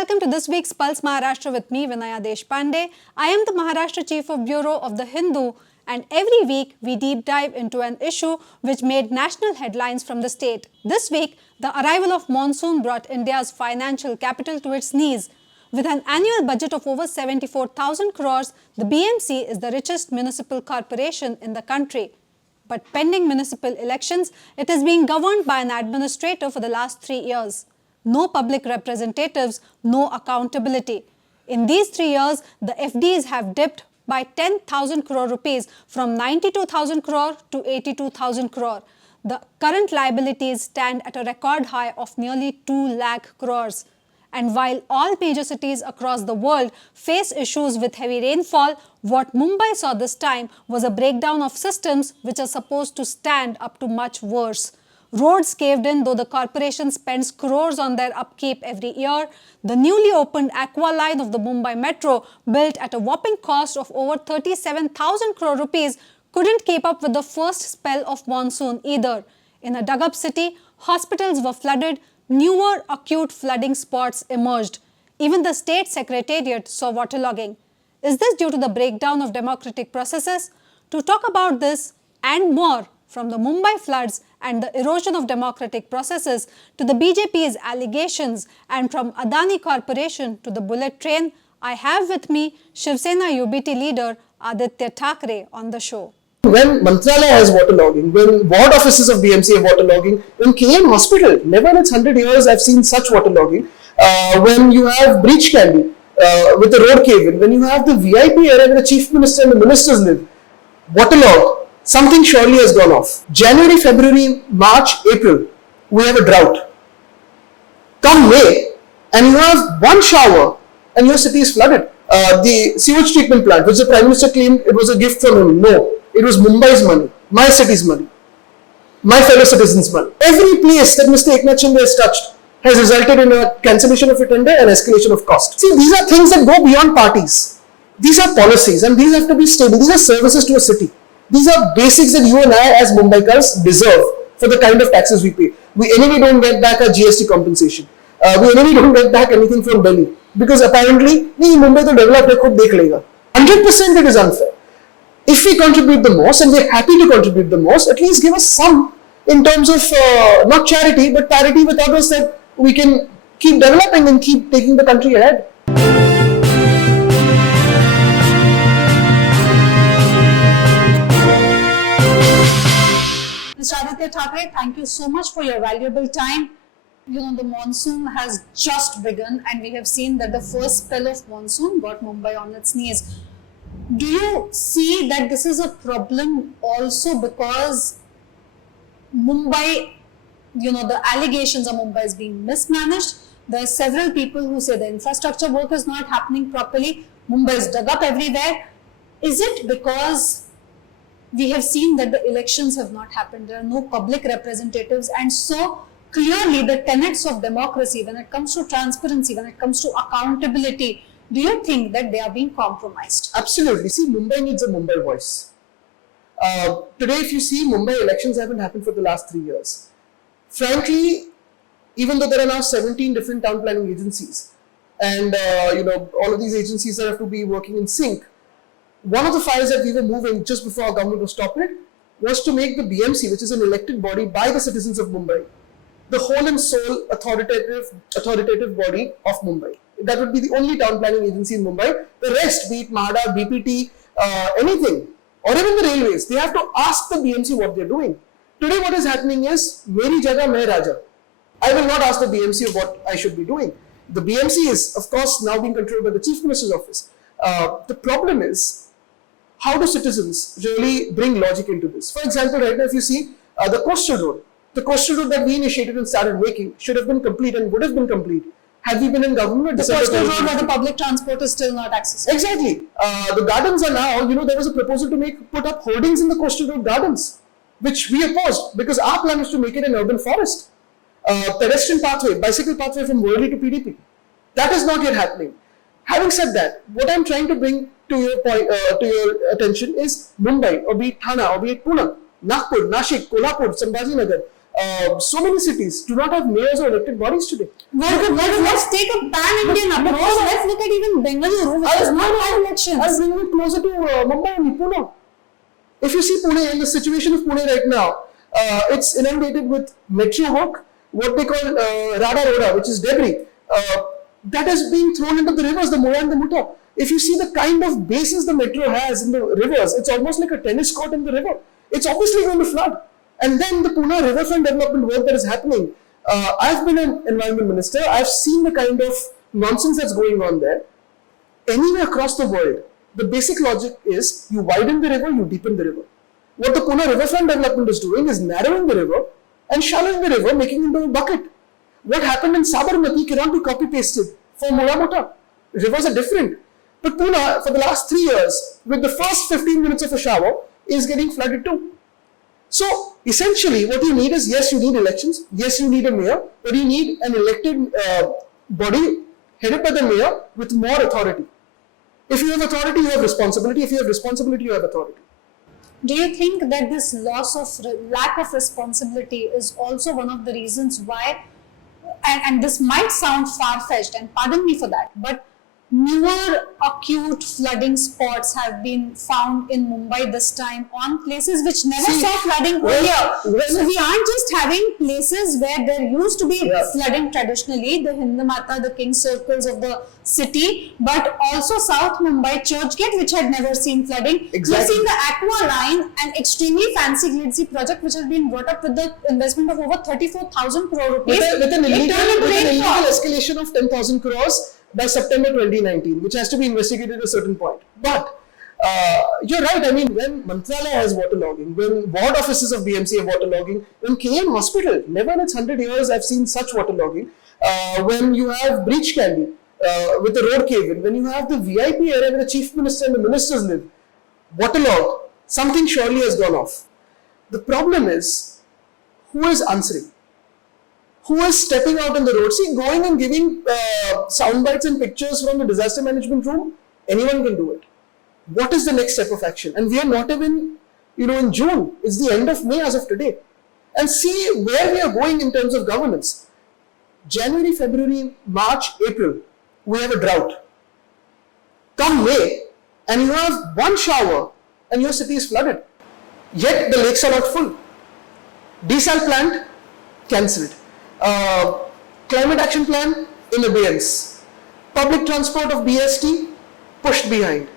welcome to this week's Pulse Maharashtra with me, Vinaya Deshpande. I am the Maharashtra Chief of Bureau of The Hindu, and every week we deep dive into an issue which made national headlines from the state. This week, the arrival of monsoon brought India's financial capital to its knees. With an annual budget of over 74,000 crores, the BMC is the richest municipal corporation in the country. But pending municipal elections, it is being governed by an administrator for the last 3 years. No public representatives, no accountability. In these 3 years, the FDs have dipped by 10,000 crore rupees from 92,000 crore to 82,000 crore. The current liabilities stand at a record high of nearly 2 lakh crores. And while all major cities across the world face issues with heavy rainfall, what Mumbai saw this time was a breakdown of systems which are supposed to stand up to much worse. Roads caved in though the corporation spends crores on their upkeep every year. The newly opened Aqua line of the Mumbai Metro, built at a whopping cost of over 37,000 crore rupees, couldn't keep up with the first spell of monsoon either. In a dug-up city, hospitals were flooded, newer acute flooding spots emerged. Even the State Secretariat saw waterlogging. Is this due to the breakdown of democratic processes? To talk about this and more, from the Mumbai floods and the erosion of democratic processes to the BJP's allegations, and from Adani Corporation to the bullet train, I have with me Shiv Sena UBT leader Aaditya Thackeray on the show. When Mantralaya has waterlogging, when ward offices of BMC have waterlogging, when KM Hospital, never in its 100 years I've seen such waterlogging, when you have breach candy with the road cave-in, when you have the VIP area where the Chief Minister and the ministers live, waterlogged, something surely has gone off. January, February, March, April, we have a drought. Come May, and you have one shower and your city is flooded. The sewage treatment plant, which the Prime Minister claimed it was a gift from him. No, it was Mumbai's money, my city's money, my fellow citizens' money. Every place that Mr. Eknath Shinde has touched has resulted in a cancellation of a tender and escalation of cost. See, these are things that go beyond parties. These are policies and these have to be stable. These are services to a city. These are basics that you and I as Mumbaikars deserve for the kind of taxes we pay. We anyway don't get back our GST compensation. We anyway don't get back anything from Delhi. Because apparently, Mumbai to develop, they could dekh lega. 100% it is unfair. If we contribute the most, and we're happy to contribute the most, at least give us some in terms of not charity, but parity with others that we can keep developing and keep taking the country ahead. Mr. Aaditya Thackeray, thank you so much for your valuable time. You know, the monsoon has just begun and we have seen that the first spell of monsoon got Mumbai on its knees. Do you see that this is a problem also because Mumbai, the allegations of Mumbai is being mismanaged? There are several people who say the infrastructure work is not happening properly. Mumbai is dug up everywhere. Is it because we have seen that the elections have not happened? There are no public representatives, and so clearly the tenets of democracy, when it comes to transparency, when it comes to accountability, do you think that they are being compromised? Absolutely. See, Mumbai needs a Mumbai voice. Today, if you see, Mumbai elections haven't happened for the last 3 years. Frankly, even though there are now 17 different town planning agencies, and all of these agencies have to be working in sync, one of the files that we were moving just before our government was stopping it was to make the BMC, which is an elected body by the citizens of Mumbai, the whole and sole authoritative body of Mumbai. That would be the only town planning agency in Mumbai. The rest, be it MHADA, BPT, anything, or even the railways, they have to ask the BMC what they're doing. Today what is happening is, Meri Jaga Main Raja. I will not ask the BMC of what I should be doing. The BMC is, of course, now being controlled by the Chief Minister's office. The problem is, how do citizens really bring logic into this? For example, right now if you see the coastal road that we initiated and started making should have been complete and would have been complete had we been in government. The coastal road where the public transport is still not accessible. Exactly. The gardens are now, there was a proposal to put up hoardings in the coastal road gardens, which we opposed because our plan was to make it an urban forest. Pedestrian pathway, bicycle pathway from Worli to PDP. That is not yet happening. Having said that, what I'm trying to bring to your attention is Mumbai, or be it Thana, or be it Pune, Nagpur, Nashik, Kolhapur, Sambhajinagar. So many cities do not have mayors or elected bodies today. Let's take a pan-Indian approach. Let's look at even Bengaluru, which has not had elections. I'll bring it closer to Mumbai and Pune. If you see Pune, in the situation of Pune right now, it's inundated with metro work, what they call Rada Roda, which is debris. That is being thrown into the rivers, the Moya and the Mutta. If you see the kind of bases the metro has in the rivers, it's almost like a tennis court in the river. It's obviously going to flood. And then the Pune riverfront development work that is happening. I've been an environment minister. I've seen the kind of nonsense that's going on there. Anywhere across the world, the basic logic is you widen the river, you deepen the river. What the Pune riverfront development is doing is narrowing the river and shallowing the river, making it into a bucket. What happened in Sabarmati cannot be copy-pasted for Moya Mutta. Rivers are different. But Pune, for the last 3 years, with the first 15 minutes of a shower, is getting flooded too. So, essentially, what you need is, yes, you need elections, yes, you need a mayor, but you need an elected body headed by the mayor with more authority. If you have authority, you have responsibility. If you have responsibility, you have authority. Do you think that this lack of responsibility is also one of the reasons why, and this might sound far-fetched, and pardon me for that, but newer acute flooding spots have been found in Mumbai this time on places which never saw flooding earlier. So we aren't just having places where there used to be flooding traditionally, the Hindumata, the King Circles of the city, but also South Mumbai, Churchgate, which had never seen flooding. Exactly. We've seen the Aqua Line, an extremely fancy glitzy project which has been brought up with the investment of over 34,000 crore rupees. With an illegal escalation of 10,000 crores by September 2019, which has to be investigated at a certain point. But you're right, I mean, when Mantralaya has waterlogging, when ward offices of BMC have waterlogging, when KM Hospital, never in its 100 years I've seen such waterlogging, when you have breach candy with the road cave-in, when you have the VIP area where the Chief Minister and the ministers live, waterlogged, something surely has gone off. The problem is, who is answering? Who is stepping out on the road? See, going and giving sound bites and pictures from the disaster management room, anyone can do it. What is the next step of action? And we are not even, in June. It's the end of May as of today. And see where we are going in terms of governance. January, February, March, April, we have a drought. Come May, and you have one shower, and your city is flooded. Yet the lakes are not full. Desal plant, cancelled. Climate action plan in abeyance. Public transport of BST pushed behind.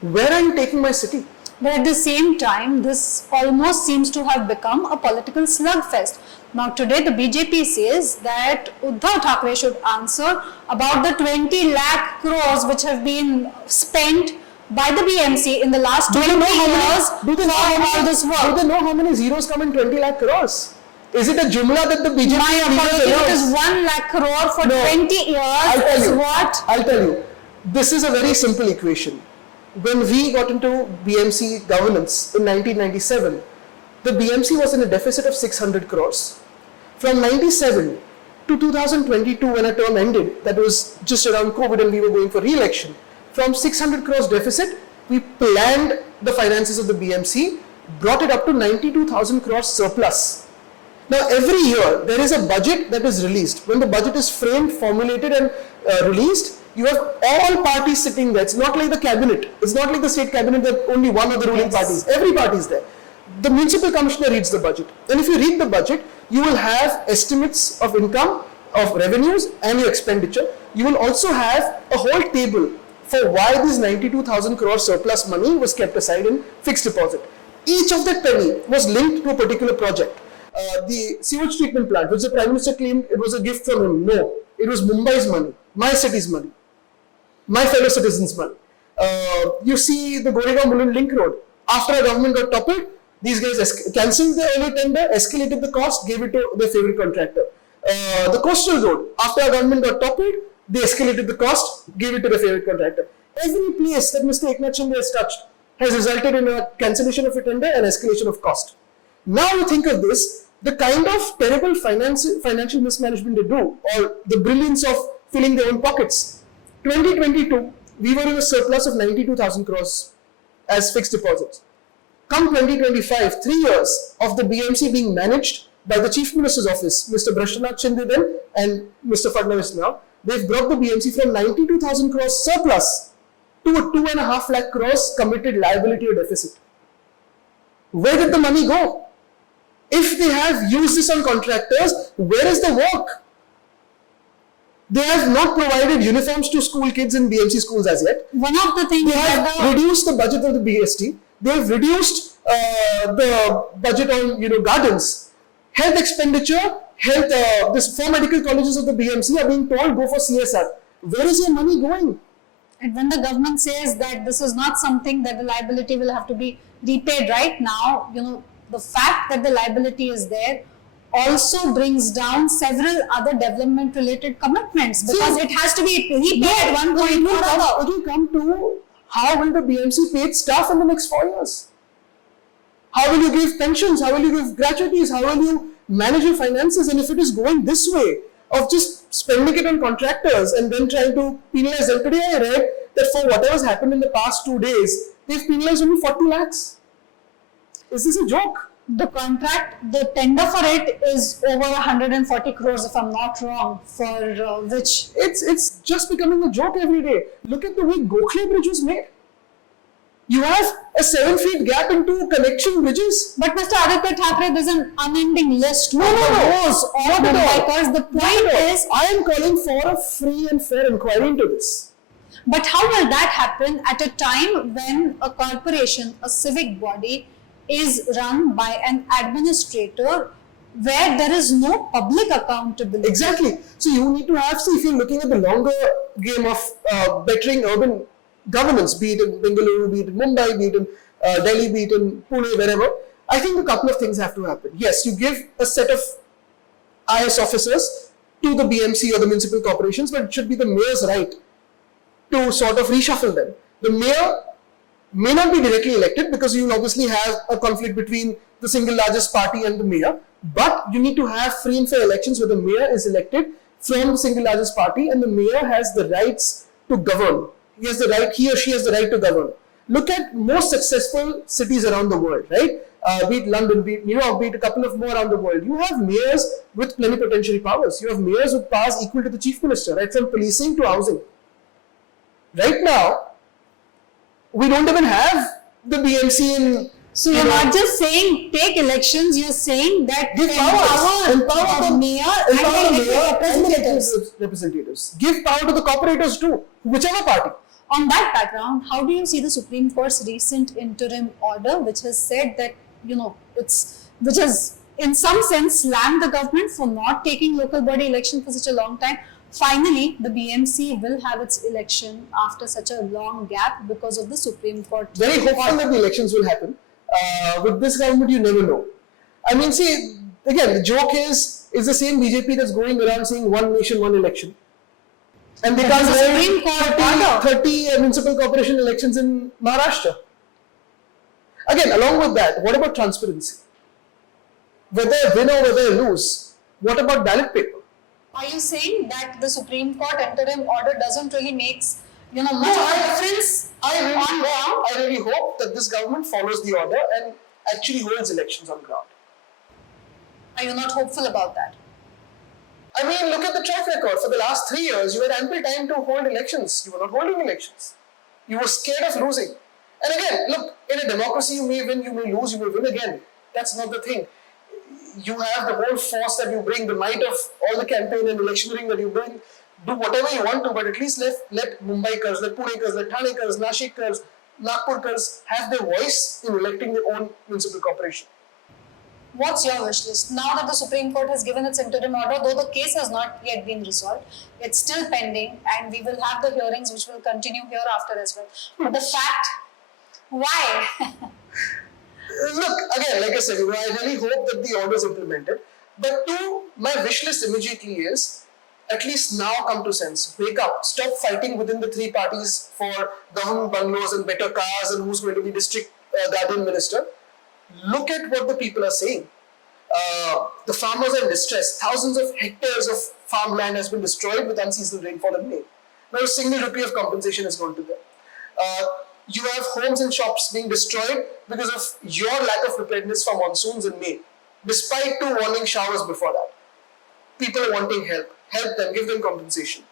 Where are you taking my city? But at the same time, this almost seems to have become a political slugfest. Now today the BJP says that Aaditya Thackeray should answer about the 20 lakh crores which have been spent by the BMC in the last 20 years for all this work. Do they know how many zeros come in 20 lakh crores? Is it a jumla that the BJP My apology, it is 1 lakh crore for 20 years. I'll tell you. This is a very simple equation. When we got into BMC governance in 1997, the BMC was in a deficit of 600 crores. From 97 to 2022, when a term ended, that was just around COVID and we were going for re-election, from 600 crores deficit, we planned the finances of the BMC, brought it up to 92,000 crores surplus. Now, every year, there is a budget that is released. When the budget is framed, formulated and released, you have all parties sitting there. It's not like the cabinet. It's not like the state cabinet that only one of the ruling parties. Every party is there. The municipal commissioner reads the budget. And if you read the budget, you will have estimates of income, of revenues and your expenditure. You will also have a whole table for why this 92,000 crore surplus money was kept aside in fixed deposit. Each of that penny was linked to a particular project. The sewage treatment plant, which the Prime Minister claimed it was a gift from him. No, it was Mumbai's money, my city's money, my fellow citizens' money. You see the Goregaon-Mulund link road. After our government got toppled, these guys cancelled the early tender, escalated the cost, gave it to their favorite contractor. The coastal road, after our government got toppled, they escalated the cost, gave it to their favorite contractor. Every place that Mr. Eknath Shinde has touched has resulted in a cancellation of a tender and escalation of cost. Now you think of this, the kind of terrible financial mismanagement they do, or the brilliance of filling their own pockets. 2022, we were in a surplus of 92,000 crores as fixed deposits. Come 2025, 3 years of the BMC being managed by the Chief Minister's office, Mr. Brashanath Shinde then and Mr. Fadnavis now. They've brought the BMC from 92,000 crores surplus to a 2.5 lakh crores committed liability or deficit. Where did the money go? If they have used this on contractors, where is the work? They have not provided uniforms to school kids in BMC schools as yet. One of the things they have reduced the budget of the BST. They have reduced the budget on gardens, health expenditure. This 4 medical colleges of the BMC are being told go for CSR. Where is your money going? And when the government says that this is not something that the liability will have to be repaid right now, the fact that the liability is there also brings down several other development related commitments because it has to be repaid at one point or another. It will come to how will the BMC pay its staff in the next 4 years? How will you give pensions? How will you give gratuities? How will you manage your finances? And if it is going this way of just spending it on contractors and then trying to penalize them. Today I read that for whatever has happened in the past 2 days, they've penalized only 40 lakhs. Is this a joke? The contract, the tender for it is over 140 crores if I'm not wrong, for which... It's just becoming a joke every day. Look at the way Gokhale Bridge was made. You have a 7 feet gap into connection bridges. But Mr. Aaditya Thackeray, there's an unending list of those all the bikers. The point is... I am calling for a free and fair inquiry into this. But how will that happen at a time when a corporation, a civic body, is run by an administrator where there is no public accountability? Exactly. So you need to have, if you're looking at the longer game of bettering urban governance, be it in Bengaluru, be it in Mumbai, be it in Delhi, be it in Pune, wherever, I think a couple of things have to happen. Yes, you give a set of IS officers to the BMC or the municipal corporations, but it should be the mayor's right to sort of reshuffle them. The mayor may not be directly elected because you will obviously have a conflict between the single largest party and the mayor, but you need to have free and fair elections where the mayor is elected from the single largest party and the mayor has the rights to govern. He or she has the right to govern. Look at most successful cities around the world, right? Be it London, be it a couple of more around the world. You have mayors with plenipotentiary powers. You have mayors with powers equal to the chief minister, right? From policing to housing. Right now, we don't even have the BMC in... So you're not just saying take elections, you're saying that empower the mayor and representatives. Give power to the corporators too, whichever party. On that background, how do you see the Supreme Court's recent interim order, which has said that, which has in some sense slammed the government for not taking local body election for such a long time? Finally, the BMC will have its election after such a long gap because of the Supreme Court. Very hopeful that the elections will happen. With this government, you never know. I mean, see, again, the joke is the same BJP that's going around saying one nation, one election. And they can't have 30 municipal corporation elections in Maharashtra. Again, along with that, what about transparency? Whether I win or whether I lose, what about ballot paper? Are you saying that the Supreme Court interim order doesn't really make much of a difference on ground? I really hope that this government follows the order and actually holds elections on ground. Are you not hopeful about that? I mean, look at the track record. For the last 3 years, you had ample time to hold elections. You were not holding elections. You were scared of losing. And again, look, in a democracy, you may win, you may lose, you may win again. That's not the thing. You have the whole force that you bring, the might of all the campaign and electioneering that you bring. Do whatever you want to, but at least let Mumbaikars, let Punekars, let Thanekars, Nashikars, Nagpurkars have their voice in electing their own municipal corporation. What's your wish list? Now that the Supreme Court has given its interim order, though the case has not yet been resolved, it's still pending and we will have the hearings which will continue hereafter as well. But the fact, why? Look, again, like I said, I really hope that the order is implemented. But my wish list immediately is, at least now come to sense. Wake up. Stop fighting within the three parties for government bungalows and better cars and who's going to be district guardian minister. Look at what the people are saying. The farmers are in distress. Thousands of hectares of farmland has been destroyed with unseasonal rainfall in May. Not a single rupee of compensation has gone to them. You have homes and shops being destroyed because of your lack of preparedness for monsoons in May. despite 2 warning showers before that. People are wanting help. Help them, give them compensation.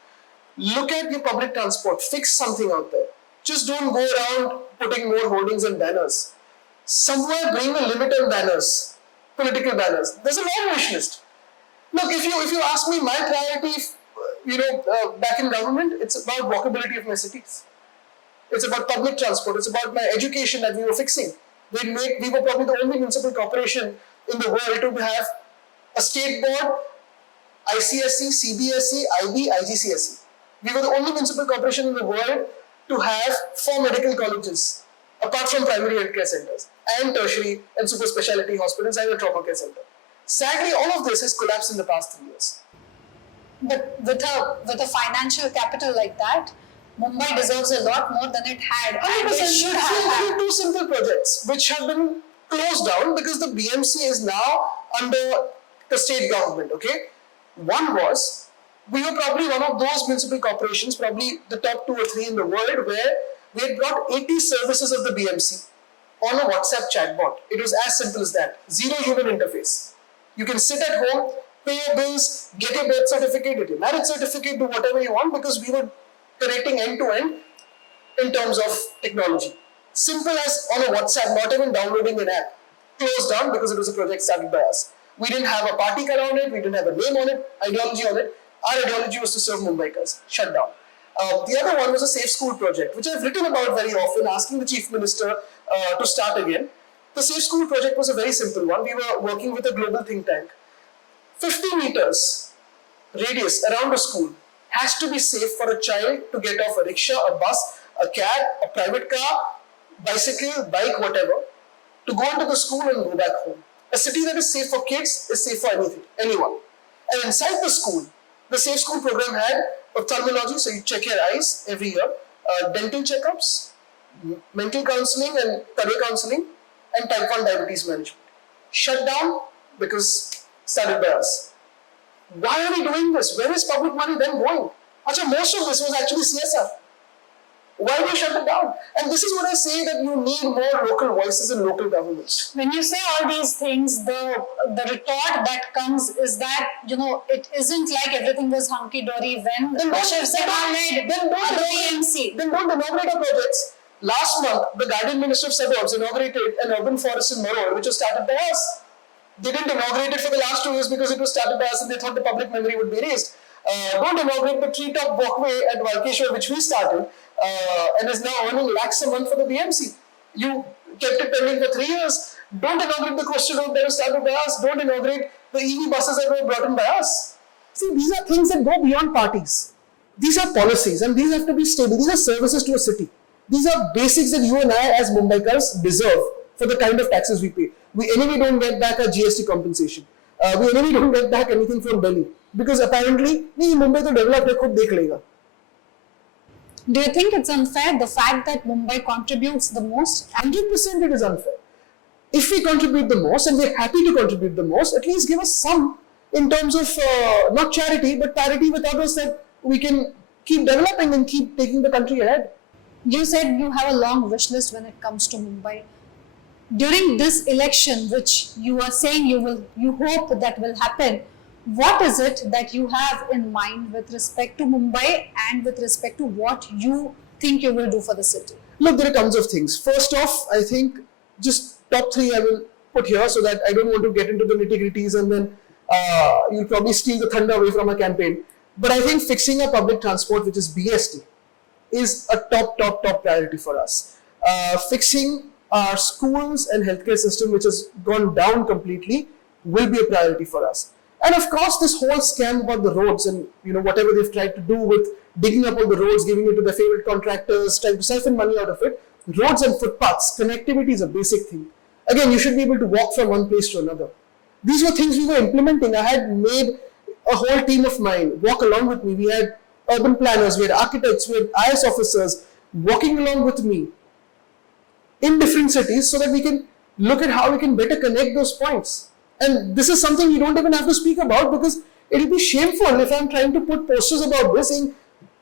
Look at your public transport, fix something out there. Just don't go around putting more hoardings and banners. Somewhere bring a limit on banners, political banners. There's a long wish list. Look, if you ask me, my priority, back in government, it's about walkability of my cities. It's about public transport. It's about my education that we were fixing. We were probably the only municipal corporation in the world to have a state board, ICSE, CBSE, IB, IGCSE. We were the only municipal corporation in the world to have 4 medical colleges, apart from primary healthcare centers, and tertiary and super specialty hospitals and a trauma care center. Sadly, all of this has collapsed in the past 3 years. But with a financial capital like that, Mumbai deserves a lot more than it had. And it should have had. 2 simple projects which have been closed down because the BMC is now under the state government. Okay, one was, we were probably one of those municipal corporations, probably the top 2 or 3 in the world, where we had brought 80 services of the BMC on a WhatsApp chatbot. It was as simple as that. Zero human interface. You can sit at home, pay your bills, get your birth certificate, get your marriage certificate, do whatever you want, because we were connecting end to end in terms of technology. Simple as on a WhatsApp, not even downloading an app. Closed down because it was a project started by us. We didn't have a party around it, we didn't have a name on it, ideology on it. Our ideology was to serve Mumbaikars. Shut down. The other one was a Safe School project, which I've written about very often, asking the Chief Minister to start again. The Safe School project was a very simple one. We were working with a global think tank. 50 meters radius around a school has to be safe for a child to get off a rickshaw, a bus, a cab, a private car, bicycle, bike, whatever, to go into the school and go back home. A city that is safe for kids is safe for anyone. And inside the school, the Safe School program had ophthalmology, so you check your eyes every year, dental checkups, mental counseling and career counseling, and type 1 diabetes management. Shut down because started by us. Why are we doing this? Where is public money then going? Actually, most of this was actually CSR. Why do you shut it down? And this is what I say, that you need more local voices in local governments. When you say all these things, the retort that comes is that, it isn't like everything was hunky-dory when Shiv Sena led the BMC. Then don't inaugurate our projects. Last month, the Guardian Minister of Suburbs inaugurated an urban forest in Maror, which was started by us. They didn't inaugurate it for the last 2 years because it was started by us and they thought the public memory would be raised. Don't inaugurate the treetop walkway at Walkeshwar, which we started, and is now earning lakhs a month for the BMC. You kept it pending for 3 years. Don't inaugurate the coastal road that was started by us. Don't inaugurate the EV buses that were brought in by us. See, these are things that go beyond parties. These are policies and these have to be stable. These are services to a city. These are basics that you and I as Mumbaikars deserve for the kind of taxes we pay. We anyway don't get back our GST compensation. We anyway don't get back anything from Delhi. Because apparently, Mumbai to develop है खुद देख लेगा. Do you think it's unfair, the fact that Mumbai contributes the most? 100% it is unfair. If we contribute the most and we're happy to contribute the most, at least give us some in terms of not charity but parity with others, that we can keep developing and keep taking the country ahead. You said you have a long wish list when it comes to Mumbai. During this election, which you are saying you hope that will happen, what is it that you have in mind with respect to Mumbai and with respect to what you think you will do for the city? Look, there are tons of things. First off, I think just top 3 I will put here so that I don't want to get into the nitty-gritties and then you'll probably steal the thunder away from our campaign. But I think fixing our public transport, which is BST, is a top priority for us. Fixing our schools and healthcare system, which has gone down completely, will be a priority for us. And of course, this whole scam about the roads and whatever they've tried to do with digging up all the roads, giving it to their favorite contractors, trying to siphon money out of it. Roads and footpaths, connectivity is a basic thing. Again, you should be able to walk from one place to another. These were things we were implementing. I had made a whole team of mine walk along with me. We had urban planners, we had architects, we had IS officers walking along with me in different cities so that we can look at how we can better connect those points. And this is something you don't even have to speak about because it will be shameful if I'm trying to put posters about this saying,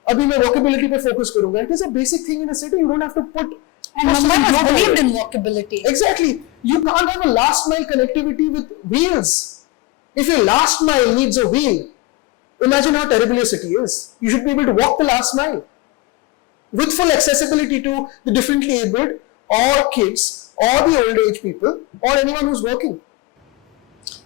abhi main walkability pe focus karunga. It is a basic thing in a city. You don't have to put And Mumbai has believed in walkability. Exactly. You can't have a last mile connectivity with wheels. If your last mile needs a wheel, imagine how terrible your city is. You should be able to walk the last mile with full accessibility to the differently abled or kids or the old age people or anyone who's working.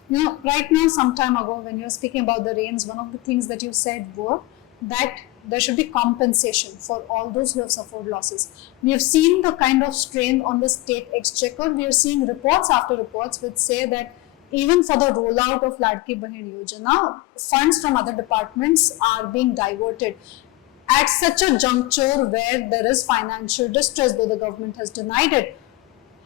You know, right now, some time ago, when you were speaking about the rains, one of the things that you said were that there should be compensation for all those who have suffered losses. We have seen the kind of strain on the state exchequer. We are seeing reports after reports which say that even for the rollout of Ladki Bahin Yojana, funds from other departments are being diverted at such a juncture where there is financial distress, though the government has denied it.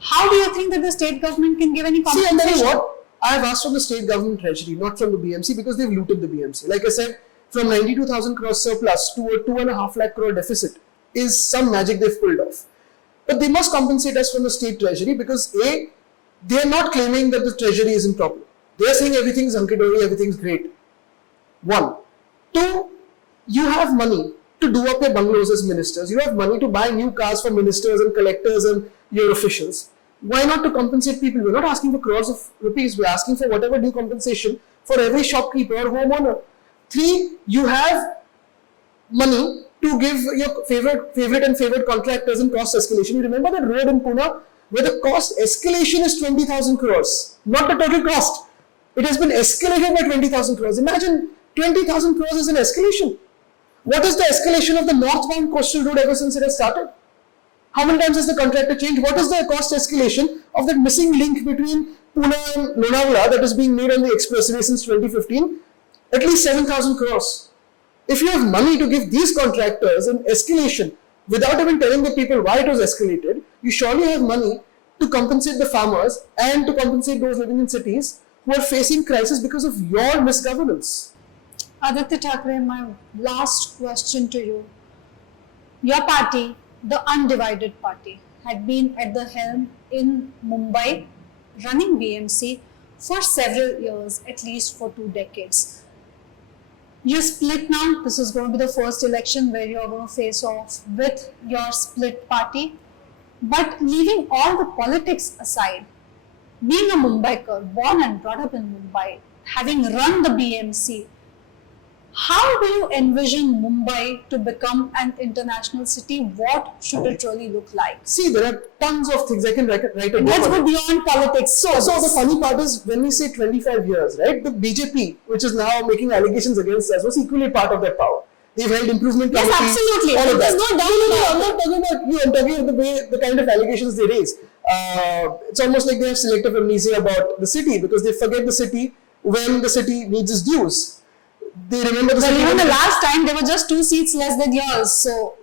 How do you think that the state government can give any compensation? See, and then what? I have asked from the state government treasury, not from the BMC, because they've looted the BMC. Like I said, from 92,000 crore surplus to a 2.5 lakh crore deficit is some magic they've pulled off. But they must compensate us from the state treasury because A, they are not claiming that the treasury is in problem. They are saying everything's hunky-dory, everything's great. One. Two, you have money to do up your bungalows as ministers. You have money to buy new cars for ministers and collectors and your officials. Why not to compensate people? We're not asking for crores of rupees. We're asking for whatever due compensation for every shopkeeper or homeowner. Three, you have money to give your favorite contractors in cost escalation. You remember that road in Pune where the cost escalation is 20,000 crores, not the total cost. It has been escalated by 20,000 crores. Imagine 20,000 crores is an escalation. What is the escalation of the northbound coastal road ever since it has started? How many times has the contractor changed? What is the cost escalation of that missing link between Pune and Lonavala that is being made on the expressway since 2015? At least 7,000 crores. If you have money to give these contractors an escalation without even telling the people why it was escalated, you surely have money to compensate the farmers and to compensate those living in cities who are facing crisis because of your misgovernance. Aaditya Thackeray, my last question to you. Your party, the Undivided Party, had been at the helm in Mumbai, running BMC for several years, at least for 2 decades. You split now. This is going to be the first election where you are going to face off with your split party. But leaving all the politics aside, being a Mumbaiker, born and brought up in Mumbai, having run the BMC, how do you envision Mumbai to become an international city? What should it really look like? See, there are tons of things I can write a book And let's on go it. beyond politics. So the funny part is when we say 25 years, right? The BJP, which is now making allegations against us, was equally part of that power. They've held improvement Yes, committees, absolutely. all of that. There's no doubt I'm about not talking about you. I'm talking about the kind of allegations they raise. It's almost like they have selective amnesia about the city because they forget the city when the city needs its dues. They remember the city. Even the last time, there were just 2 seats less than yours. So,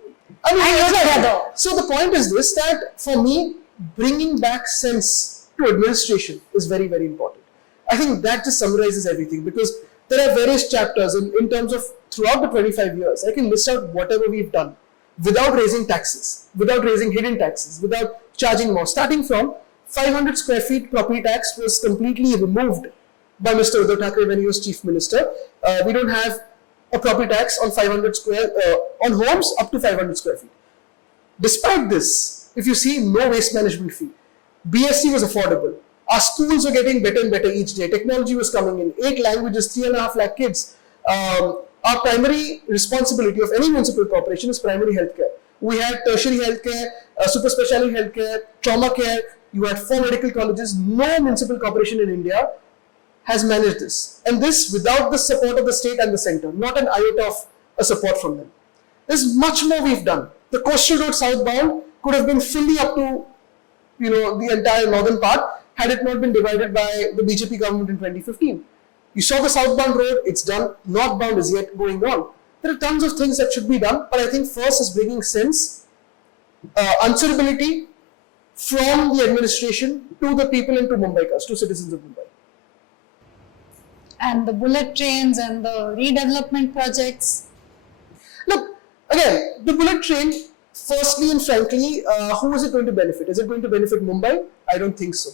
I mean, together. So the point is this, that for me, bringing back sense to administration is very, very important. I think that just summarizes everything because there are various chapters in terms of throughout the 25 years. I can list out whatever we've done without raising taxes, without raising hidden taxes, without charging more. Starting from 500 square feet property tax was completely removed by Mr. Uddhav Thackeray when he was chief minister. We don't have a property tax on 500 square on homes up to 500 square feet. Despite this, if you see, no waste management fee. BSc was affordable. Our schools were getting better and better each day. Technology was coming in. 8 languages, 3.5 lakh kids. Our primary responsibility of any municipal corporation is primary healthcare. We had tertiary healthcare, super specialty healthcare, trauma care. You had 4 medical colleges. No municipal corporation in India has managed this. And this without the support of the state and the center. Not an iota of a support from them. There's much more we've done. The coastal road southbound could have been fully up to, the entire northern part had it not been divided by the BJP government in 2015. You saw the southbound road, it's done. Northbound is yet going on. There are tons of things that should be done, but I think first is bringing sense, answerability from the administration to the people and to Mumbaikas, to citizens of Mumbai. And the bullet trains and the redevelopment projects. Look, again, the bullet train, firstly and frankly, who is it going to benefit? Is it going to benefit Mumbai? I don't think so.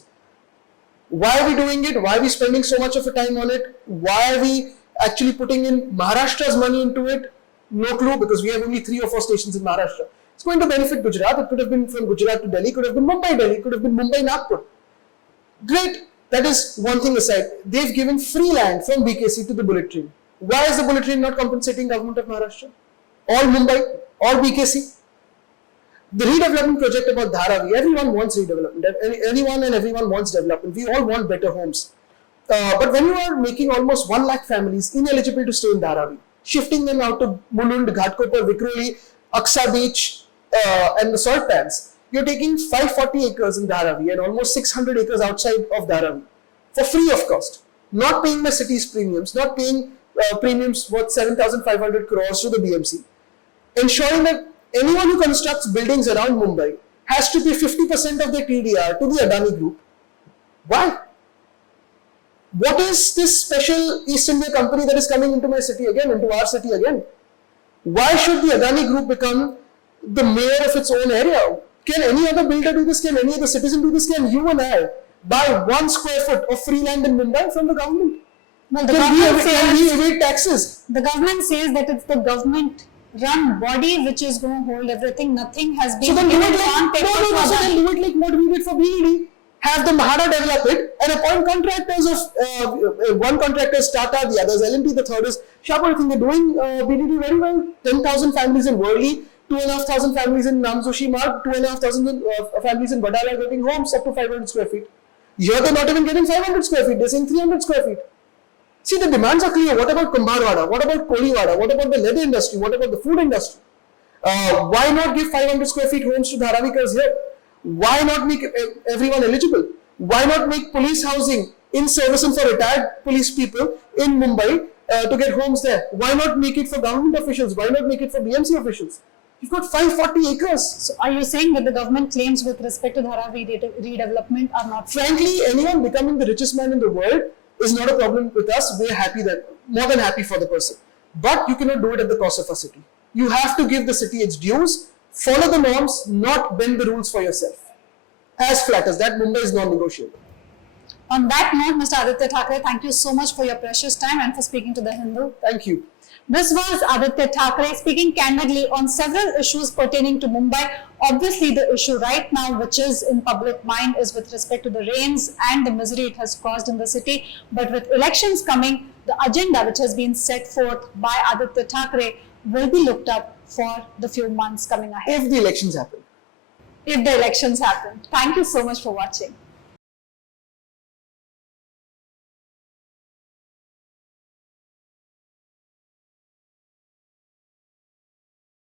Why are we doing it? Why are we spending so much of a time on it? Why are we actually putting in Maharashtra's money into it? No clue, because we have only 3 or 4 stations in Maharashtra. It's going to benefit Gujarat. It could have been from Gujarat to Delhi, could have been Mumbai Delhi, could have been Mumbai Nagpur. Great. That is one thing aside. They've given free land from BKC to the bullet train. Why is the bullet train not compensating government of Maharashtra? Or Mumbai, or BKC? The redevelopment project about Dharavi, everyone wants redevelopment. Anyone and everyone wants development. We all want better homes. But when you are making almost 1 lakh families ineligible to stay in Dharavi, shifting them out to Mulund, Ghatkopar, Vikhroli, Aksa Beach, and the salt pans, you're taking 540 acres in Dharavi and almost 600 acres outside of Dharavi for free of cost. Not paying the city's premiums, not paying premiums worth 7,500 crores to the BMC. Ensuring that anyone who constructs buildings around Mumbai has to pay 50% of their TDR to the Adani group. Why? What is this special East India company that is coming into my city again, into our city again? Why should the Adani group become the mayor of its own area? Can any other builder do this? Can any other citizen do this? Can you and I buy 1 square foot of free land in Mumbai from the government? Well, can we evade taxes? The government says that it's the government-run body which is going to hold everything. Nothing has been given on paper. So then do it like what we did for BED. Have the Mahara develop it and appoint contractors of one contractor is Tata, the other is L&T, the third is Sharper. I think they're doing BDD very well. 10,000 families in Worli, 2,500 families in Namzoshi Marg, 2,500 families in Badala are getting homes up to 500 square feet. Here they're not even getting 500 square feet, they're saying 300 square feet. See, the demands are clear. What about Kumbharwada? What about Koliwada? What about the leather industry? What about the food industry? Why not give 500 square feet homes to Dharavikars here? Why not make everyone eligible? Why not make police housing in service and for retired police people in Mumbai to get homes there? Why not make it for government officials? Why not make it for BMC officials? You've got 540 acres. So are you saying that the government claims with respect to Dharavi redevelopment are not true? Frankly, anyone becoming the richest man in the world is not a problem with us. We're happy that, more than happy for the person. But you cannot do it at the cost of a city. You have to give the city its dues, follow the norms, not bend the rules for yourself. As flat as that, Mumbai is non-negotiable. On that note, Mr. Aaditya Thackeray, thank you so much for your precious time and for speaking to The Hindu. Thank you. This was Aaditya Thackeray speaking candidly on several issues pertaining to Mumbai. Obviously, the issue right now, which is in public mind, is with respect to the rains and the misery it has caused in the city. But with elections coming, the agenda which has been set forth by Aaditya Thackeray will be looked up for the few months coming ahead. If the elections happen. If the elections happen. Thank you so much for watching.